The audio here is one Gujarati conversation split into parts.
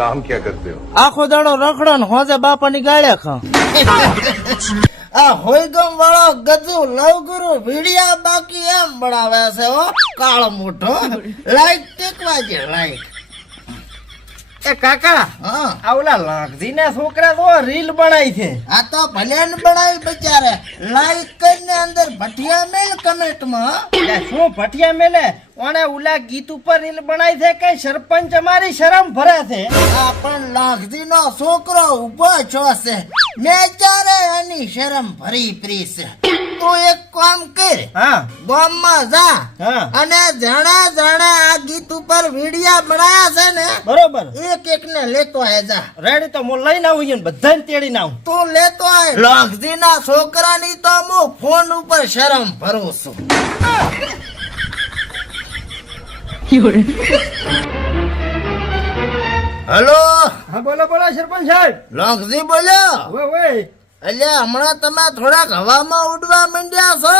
काम क्या करते हो? આખો દાડો રખડો ને હોજે બાપાની ગાળે ખા આ હોયગમ વાળો ગજુ લવગુરુ ભીડિયા બાકી એમ બનાવે છે હો કાળો મોટો લાઈટ ટેકવા જે લાઈટ એ કાકા હા આ ઓલા લાગજી ના છોકરા તો રીલ બનાવી છે. આ તો ભલે ને બનાવી બચારે લાઈક કરીને અંદર ભઠિયા મેલ કમેન્ટમાં એટલે શું ભટિયા મેલે ઓને ઓલા ગીત ઉપર રીલ બનાવી છે કે સરપંચ અમારી શરમ ભરે છે. આ પણ લાખજી નો છોકરો ઉભો છો છે મેં ચારે એની શરમ ભરી પ્રી છે તું એક કામ કર હા ગામમાં જા હા અને જણા જણા આ ગીત ઉપર વિડિયા બનાયા છે ને બરોબર એક એક ને લેતો આય જા રેડી તો હું લઈને આવું છું ને બધાને તેડીને આવું. તું લેતો આય લાખજી ના છોકરાની તો હું ફોન ઉપર શરમ ભરું છું. હલો હા બોલો બોલો સરપંચ સાહેબ. લાખજી બોલ્યો ઓય ઓય એટલે હમણાં તમે થોડાક હવામાં ઉડવા માંડ્યા છો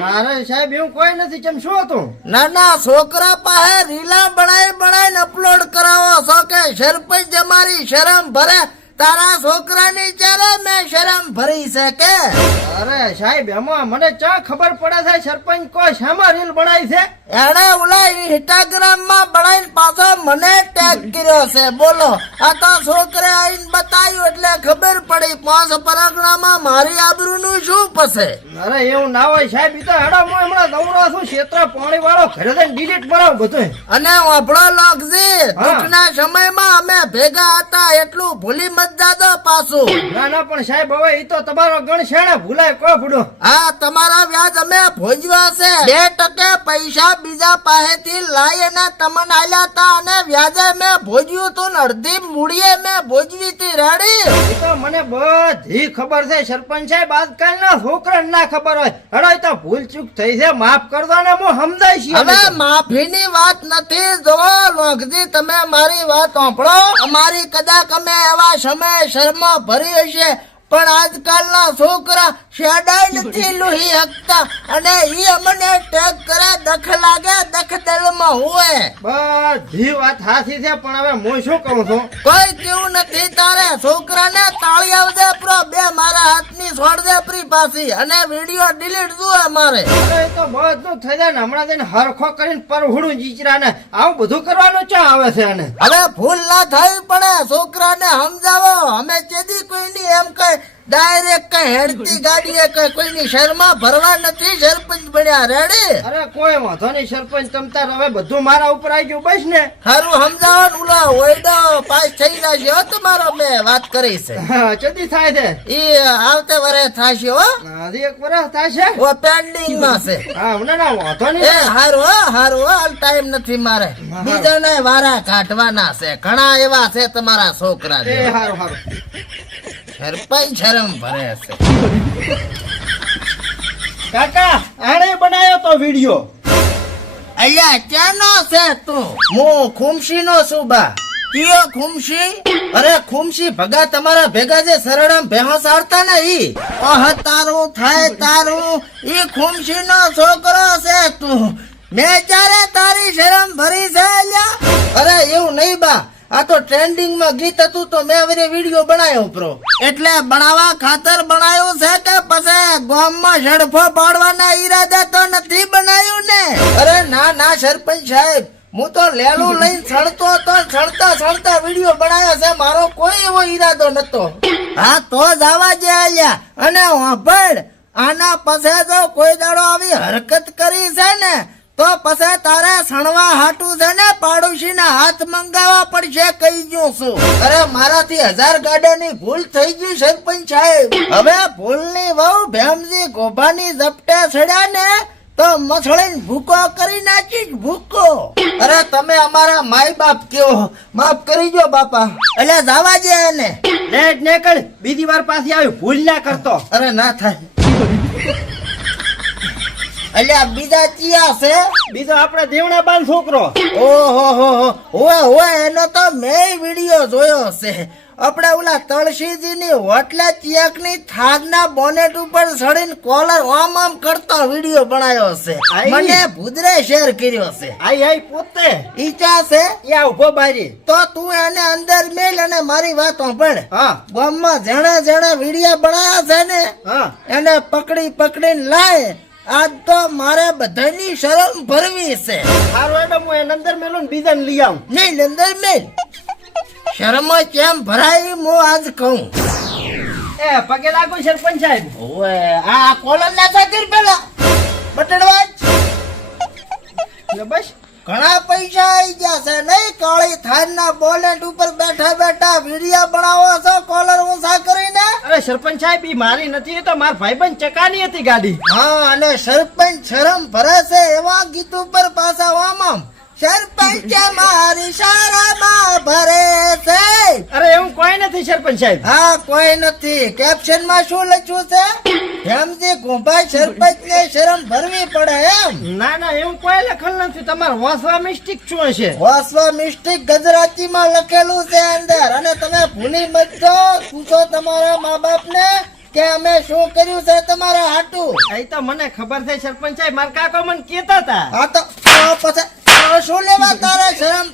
નારે સાહેબ એવું કોઈ નથી કેમ શું હતું. નાના છોકરા પાસે રીલા બનાવીને અપલોડ કરાવો છો કે સરપંચ અમારી શરમ ભરે તારા છોકરાની ચારે મેં શરમ ભરી છે કે અરે સાહેબ એમાં મને ચા ખબર પડે છે સરપંચ કોઈ શામાં રીલ બનાવી છે. એણે ઓલા ઇન્સ્ટાગ્રામ માં બનાવીને પાછો મને ટેગ કર્યો છે બોલો આ તો છોકરે આવીને બતાવ્યું એટલે ખબર પડી 5 પરગણામાં મારી આબરૂ નું શું પસે. અરે એવું ના હોય સાહેબ ઈ તો હેડો હું હમણાં દવડો છું ક્ષેત્ર પાણી વાળો ઘરે જઈને ડિલીટ બનાવ બધું. અને વાપડો લાગજી હા. દુઃખના સમયમાં અમે ભેગા હતા એટલું ભૂલી મત જાજો પાછું. ના ના પણ સાહેબ હવે ઈ તો તમારો ગણ શેણે ભૂલાય કોઈ ભૂડો. હા તમારા વ્યાજ અમે ભોજવા છે 2% પૈસા બીજા પાસેથી લાઈ અને તમને આલ્યા તા અને વ્યાજે મેં ભોજવ્યું તું ને અડધી મૂડીએ મેં ભોજવી તી રેડી. ઈ તો મને બધી ખબર છે સરપંચ સાહેબ આજકાલના છોકરાને ના ખબર હોય. હેડો ઈ તો ભૂલ ચૂક થઈ છે માફ કર દો ને હું સમજાય છીએ. હવે માફીની વાત નથી જો લોગજી તમે મારી વાત સાંભળો અમારી કદાચ અમે એવા સમયે શર્મા ભરી હશે પણ આજકાલના છોકરા શેડાઈ નથી લોહી હકતા અને ઈ અમને ટેગ કરે દખ લાગે દખ દિલમાં હોય. બધી વાત સાચી છે પણ હવે હું શું કહું છું. કોઈ કેવું નથી તારે છોકરાને તાળી આવજે પ્રો બે મારા હાથની છોડ દે પ્રી પાછી અને વિડિયો ડિલીટ જોવે મારે. અરે ઈ તો બધું થઈ જાય ને હમણાં જઈને હરખો કરીને પરહુડું જીચરાને આવું બધું કરવાનું ચા આવે છે અને હવે ભૂલ ના થઈ પડે છોકરાને સમજાવો અમે કેદી કોઈની એમ કઈ ડાયરેક્ટ કઈ હેડતી ગાડીએ કઈ કોઈની શર્મા ભરવા નથી સરપંચ બન્યા રેડી. અરે કોઈ વાંધો નહીં સરપંચ તમ તાર હવે બધું મારા ઉપર આવી ગયું બસ ને. હારું સમજાવો ને ઓલા ઓયડો પાસ થઈ જશે હો તમારો મેં વાત કરી છે હા ચેતી થાય છે. ઈ આવતે વરે થશે હો હજી એક વર્ષ થશે. ઓ પેન્ડિંગ માં છે. હા ના ના વાંધો એ નહીં. હારું હો હાલ ટાઈમ નથી મારે બીજાને વારા કાઢવાના છે ઘણા એવા છે તમારા છોકરા એ હારું હારું. સરપંચ શરમ ભરે છે. કાકા આણે બનાવ્યો તો વિડિયો. અલ્યા ક્યાંનો છે તું હું ખુમશી નો છું બા. કયો ખુમશી? અરે ખુમશી ભગા તમારા ભેગા જે સરળામ ભેંસ આવતા ને ઈ તારું થાય તારું ઈ ખુમશી નો છોકરો છે તું. મેં ક્યારે તારી શરમ ભરી છે અલ્યા? અરે એવું નહીં બા આ તો ટ્રેન્ડિંગ માં ગીત હતું તો મેં હવે વિડીયો બનાવ્યો પ્રો એટલે બનાવવા ખાતર બનાવ્યું છે કે પછી ગામમાં ઝડફો પાડવાના ઈરાદે તો નથી બનાવ્યું ને. અરે ના ના સરપંચ સાહેબ હું તો લેલું લઈને સળતો તો સળતા વિડીયો બનાવ્યો છે મારો કોઈ એવો ઈરાદો નતો. હા તો જ આવા જે આલ્યા અને વાપડ આના પછી જો કોઈ દાડો આવી હરકત કરી છે ને તો પછી તારે સણવા હાટું છે ને પાડોશી ના હાથ મંગાવવા પડશે કહી ગયું છું. અરે મારાથી 1000 ગાડાની ભૂલ થઈ ગઈ સરપંચ સાહેબ. હવે ભૂલની વહુ ભેમજી ગોભાની ઝપટે ચડ્યા ને તો મસળીને ભૂકો કરી નાખી ભૂકો. અરે તમે અમારા માય બાપ કયો માફ કરી જો બાપા. એટલે જવા જે એને નેટ નેકળ બીજી વાર પાછી આવી ભૂલ ના કરતો. અરે ના થાય અલ્યા બીજા ચિયા છે? બીજો આપણે દેવણા બાન છોકરો. ઓહો હો હોય એનો તો મેં વિડિયો જોયો છે. આપણે ઓલા તળશીજીની હોટલા ચિયાકની થારના બોનેટ ઉપર ચડીને કોલર આમ આમ કરતો વિડિયો બનાવ્યો છે. આઈ. મને ભુદરે શેર કર્યો છે. આઈ પોતે ઈ ચા છે? યા ઉભો બારી. તો તું એને અંદર મેલ અને મારી વાત સાંભળ. હા ગામમાં જેણે જેણે વિડિયા બનાવ્યા છે ને હા એને પકડીને લાય. આજ તો મારે બધાની શરમ ભરવી છે. સારું એડમ હું એને અંદર મેલું ને બીજાને લઈ આવું. નહીં અંદર મેલ. શરમ કેમ ભરાય હું આજ કહું. એ પગે લાગુ સરપંચ સાહેબ. ઓએ આ કોલર ના સાકર પેલા બટડવાજ એટલે બસ ઘણા પૈસા આવી ગયા છે નહીં? કાળી થારના બોલેટ ઉપર બેઠા બેઠા વિડિયા બનાવો છો કોલર ઊંચા કરીને. અરે સરપંચ સાહેબ ઈ મારી નથી, એ તો મારા ભાઈબંધ ચકાની હતી ગાડી. હા અને સરપંચ શરમ ભરે છે એવા ગીત ઉપર પાછા આમ સરપંચ મારી શાળામાં ભરે છે. અરે એવું કોઈ નથી સરપંચ સાહેબ. હા કોઈ નથી. કેપ્શન માં શું લખ્યું છે? હેમજી ગુંભાઈ સરપંચ ને શરમ ભરવી પડે એમ. ના ના એવું કોઈ લખેલ નથી. તમારે વાંચવા મિસ્ટેક શું હશે? વાસવા મિસ્ટેક ગુજરાતી માં લખેલું છે અંદર અને તમે ભૂલી મત જાઓ. પૂછો તમારા મા બાપ ને કે અમે શું કર્યું છે તમારા હાટું. એ તો મને ખબર છે સરપંચ સાહેબ, મારા કાકા મને કેતા હતા. હા તો પછી શું લેવા તારા શરમ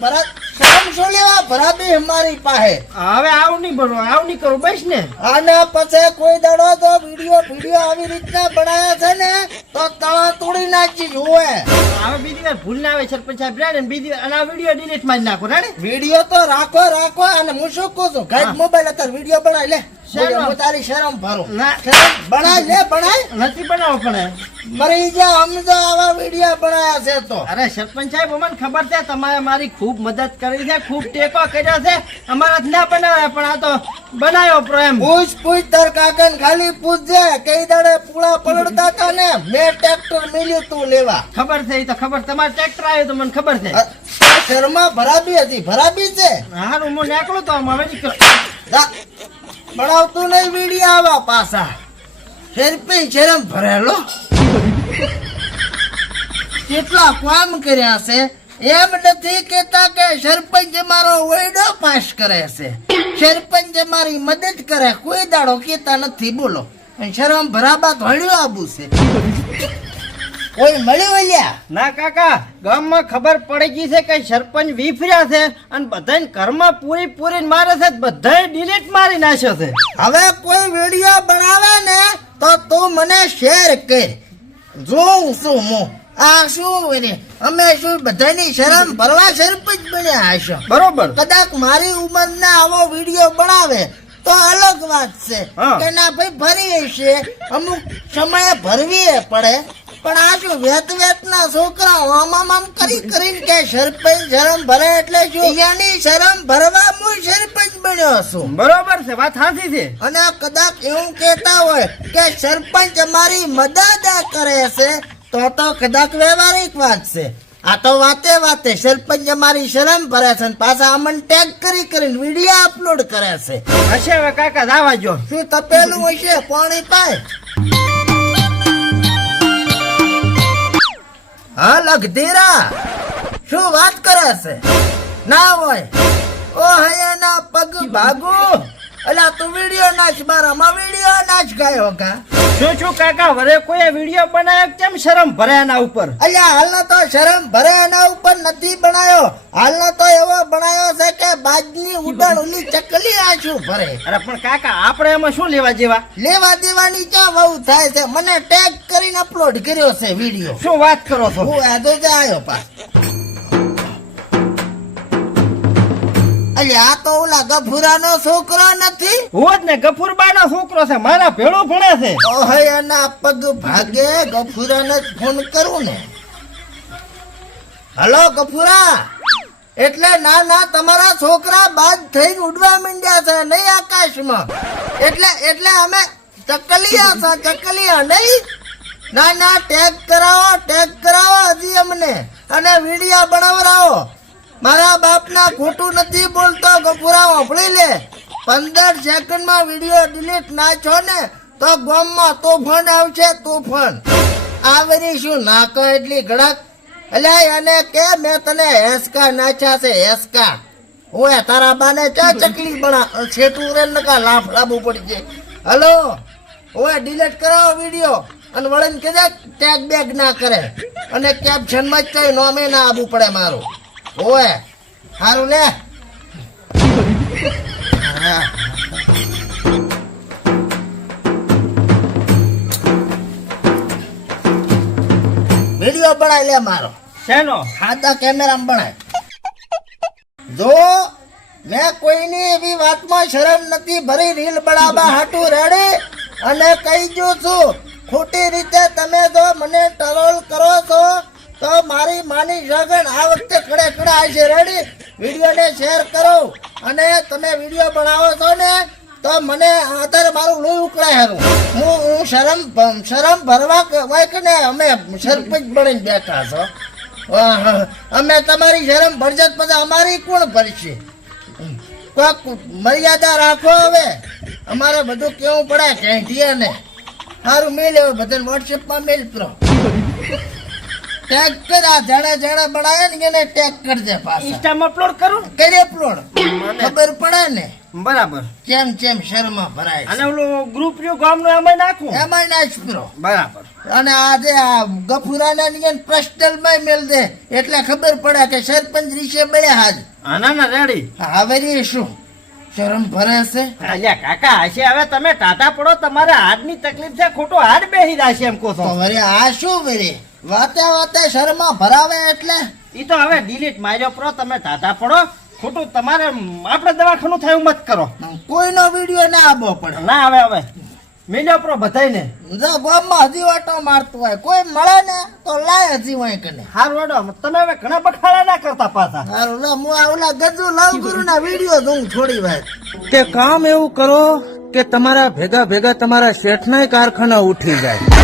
શું લેવા ભરાબી અમારી પાસે. હવે આવું નહીં બનો, આવું નહીં કરું બસ ને. અને પછી કોઈ દાડો તો વિડિયો આવી રીતના બનાવ્યા છે ને તો તળા તોડી નાખી જુએ. હવે બીજી વાર ભૂલ ના આવે સરપંચ સાહેબ રેડે ને બીજી વાર અને આ વિડીયો ડિલીટ મારી નાખો રેડે. વિડિયો તો રાખો અને હું શું કહું છું ગાઈડ મોબાઈલ અત્યારે વિડિયો બનાવી લે. શેનો? હું તારી શરમ ભરું. ના બનાય નથી બનાવો પણ. મરી જા સમજો આવા વિડિયો બનાવ્યા છે તો. અરે સરપંચ સાહેબ અમને ખબર છે તમારે મારી ખૂબ મદદ કરી છે, ખૂબ ટેકો કર્યો છે. અમારા જ ના બનાવ્યા પણ આ તો બનાવ્યો પ્રેમ. પૂછ તાર કાકા ને ખાલી પૂછજે કઈ દાડે પૂળા પલળતા હતા ને મેં ટ્રેક્ટર મળ્યું તું લેવા. ખબર છે, એ તો ખબર. તમારે ટ્રેક્ટર આવ્યું તો મને ખબર છે. શર્મા ભરાબી હતી. ભરાબી છે હારું હું નીકળું તો હવે નીકળો. જા. બનાવતું નહીં વિડિયો આવા પાછા. શરમ ભરેલો કેટલા કામ કર્યા છે. એમ નથી કેતા કે સરપંચ મારો ઓયડો પાસ કરે છે, સરપંચ મારી મદદ કરે. કોઈ દાડો કેતા નથી. બોલો શરમ ભરાબા ધોળ્યું આબુ છે. કોઈ મળ્યું અલ્યા? ના કાકા, ગામમાં ખબર પડી ગઈ છે કે સરપંચ વિફર્યા છે અને બધાને ઘરમાં પૂરી મારે છે. બધાય ડિલીટ મારી નાખ્યો છે. હવે કોઈ વિડિયો બનાવે ને તો તું મને શેર કર. જોઉં છું હું આ શું રે અમે શું બધાની શરમ ભરવા સરપંચ બન્યા હશો. બરોબર. કદાચ મારી ઉંમરના આવો વિડિયો બનાવે તો અલગ વાત છે હા. કે ના ભાઈ ભરી હશે, અમુક સમયે ભરવી પડે. પણ આ શું વેત ના છોકરા આમ કરીને કે સરપંચ શરમ ભરે એટલે શું એની શરમ ભરવા હું સરપંચ બન્યો છું. બરોબર છે, વાત સાચી છે. અને કદાચ એવું કહેતા હોય કે સરપંચ અમારી મદદ કરે છે તો કદાચ વ્યવહારિક વાત છે. આ તો વાતે સરપંચ અમારી શરમ ભરે છે અને પાછા અમને ટેગ કરીને વિડીયો અપલોડ કરે છે. હશે હવે કાકા દાવા જો. શું તપેલું હશે પાણી પાય? હા લગધીરા શું વાત કરે છે? ના હોય ઓ હૈયાના પગ ભાગુ. અલા તું વિડિયો નાચ મારામાં વિડિયો નાચ ગયો કા. શું કાકા વરે કોઈ વિડીયો બનાવ્યો કેમ શરમ ભરે એના ઉપર? અલ્યા હાલનો તો શરમ ભરે એના ઉપર નથી બનાયો. હાલનો તો એવો બનાયો છે કે બાજની ઉડાણ ઓલી ચકલી આછું ભરે. અરે પણ કાકા આપણે એમાં શું લેવા જેવા? લેવા દેવાની ક્યાં વહુ થાય છે? મને ટેગ કરીને અપલોડ કર્યો છે વિડિયો. શું વાત કરો છો? હું આદો જ આવ્યો પાસ. અલ્યા આ તો ઓલા ગભુરાનો છોકરો નથી? હું જ ને ગફુરબાનો છોકરો છે, મારા ભેળો ભણે છે. ઓહે એના પગ ભાગે ગફુરાને જ ફોન કરું ને. હલો ગફુરા, એટલે ના તમારા છોકરા બાદ થઈને ઉડવા માંડ્યા છે નહીં આકાશમાં. એટલે અમે ચકલિયા નહીં. ના ટેગ કરાવો હજી અમને અને વિડિયો બનાવરાવો. મારા બાપના ખોટું નથી બોલતો ગફુરા, વાપરી લે. 15 સેકન્ડમાં વિડિયો ડિલીટ ના છો ને તો ગામમાં તોફાન આવશે તોફાન. આ વરી શું નાકો એટલી ગળક અલ્યા એને કે મેં તને હેસકા નાખ્યા છે હેસકા ઓય તારા બાને ચા ચકલી બના છેટું રે નકા લાફ લાબુ પડી છે હલો ઓય ડિલીટ કરાવો વિડિયો અને વળીને કહેજે ટેગ બેગ ના કરે અને કેપ્શન માં જ કઈ નોમે ના આબુ પડે મારું ઓય હારું લે હા વિડિયો બનાવી લે મારો શેનો સાદા કેમેરામાં બનાય જો મેં કોઈની એવી વાતમાં શરમ નથી ભરી રીલ બનાવવા હાટું રેડી અને કહી દઉં છું ખોટી રીતે તમે જો મને ટરોલ કરો છો તો મારી માની સગન આ વખતે ખડે ખડા છે રેડી વિડીયોને શેર કરો અને તમે વિડીયો બનાવો છો ને તો મને અત્યારે મારું લોહી ઉકળાય હારું હું શરમ ભરવા હોય કે ને અમે સરપંચ બનીને બેઠા છો અમે તમારી શરમ ભરજત પછી અમારી કોણ ભરશે કોક મર્યાદા રાખો હવે અમારે બધું કેવું પડે કહેતીએ ને સારું મેલ હવે બધાને વોટ્સએપમાં મેલ કરો ટેગ કર આ જાણે જાણે બનાવે ને એને ટેગ કરજે પાછા ઇન્સ્ટામાં અપલોડ કરું કરી અપલોડ ખબર પડે ને બરાબર કેમ કેમ શર્મા ભરાય અને ઓલું ગ્રુપ રહ્યું ગામનું એમાં નાખું એમાં નાચ કરો બરાબર અને આજે આ ગફુરાના નિયન પર્સનલ માં મેલ દે એટલે ખબર પડે કે સરપંચ રીશે બળ્યા હાજ ના ના રેડી હવે રે શું શરમ ભરે છે અલ્યા કાકા હશે હવે તમે ટાટા પડો તમારે હાડની તકલીફ છે ખોટો હાડ બેસી જશે એમ કહો છો તો વરે આ શું વરે વાતે વાતે શર્મા ભરાવે એટલે ઈ તો હવે ડિલીટ માર્યો pro તમે ટાટા પડો ખોટું તમારે આપણે દવાખાનું થયું મત કરો કોઈનો વિડીયો ના આવવો પડે ના હવે મેલ્યો pro બધાયને જો ગામમાં હજી વાટો મારતું હોય કોઈ મળે ને તો લાય હજી હોય કને હારું વાડો તમે હવે ઘણા બખાડા ના કરતા પાછા હારું લે હું આ ઓલા ગજુ લવ ગુરુ ના વિડીયો જોઉં થોડી વાર કે કામ એવું કરો કે તમારા ભેગા ભેગા તમારા શેઠના કારખાના ઉઠી જાય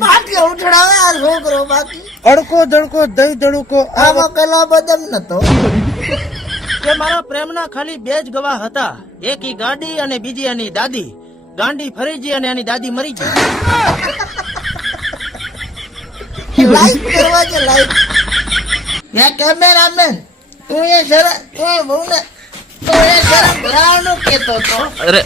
બાકી ઉઠડાવે આ છોકરો બાકી અડકો દડકો દઈ દડુકો આમાં પેલા બદમ નતો કે મારા પ્રેમના ખાલી બે જ ગવાહ હતા એક ઈ ગાડી અને બીજી એની દાદી ગાંડી ફરી ગઈ અને એની દાદી મરી ગઈ લાઈક કરવા છે લાઈક યા કેમેરામેન તું એ શરમ તું બહુ ને તું એ શરમ ભરાવાનું કેતો તો અરે